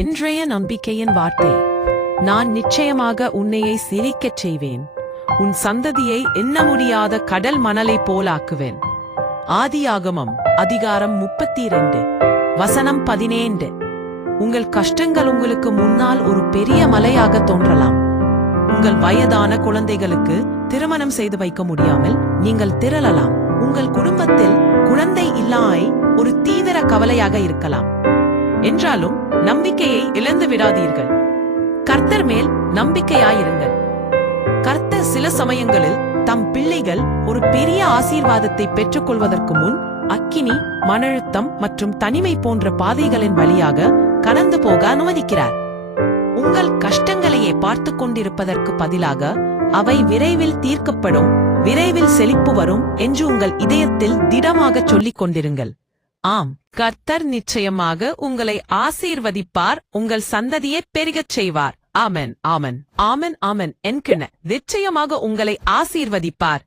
இன்றைய நம்பிக்கையின் வார்த்தை. நான் நிச்சயமாக உன்னையை சிரிக்கச் செய்வேன். உன் சந்ததியை எண்ண முடியாத கடல் மணலை போலாக்குவேன். ஆதியாகமம் அதிகாரம் 32 வசனம் 17. உங்கள் கஷ்டங்கள் உங்களுக்கு முன்னால் ஒரு பெரிய மலையாக தோன்றலாம். உங்கள் வயதான குழந்தைகளுக்கு திருமணம் செய்து வைக்க முடியாமல் நீங்கள் திரளலாம். உங்கள் குடும்பத்தில் குழந்தை இல்லாமை ஒரு தீவிர கவலையாக இருக்கலாம். என்றாலும் நம்பிக்கையை இழந்து விடாதீர்கள். கர்த்தர் மேல் நம்பிக்கையாயிருங்கள். கர்த்தர் சில சமயங்களில் தம் பிள்ளைகள் ஒரு பெரிய ஆசீர்வாதத்தை பெற்றுக் கொள்வதற்கு முன் அக்கினி, மன அழுத்தம் மற்றும் தனிமை போன்ற பாதைகளின் வழியாக கடந்து போக அனுமதிக்கிறார். உங்கள் கஷ்டங்களையே பார்த்து கொண்டிருப்பதற்கு பதிலாக அவை விரைவில் தீர்க்கப்படும், விரைவில் செழிப்பு வரும் என்று உங்கள் இதயத்தில் திடமாக சொல்லிக் கொண்டிருங்கள். ஆம், கர்த்தர் நிச்சயமாக உங்களை ஆசீர்வதிப்பார், உங்கள் சந்ததியை பெருகச் செய்வார். ஆமென், ஆமென், ஆமென், ஆமென் என்கிற நிச்சயமாக உங்களை ஆசீர்வதிப்பார்.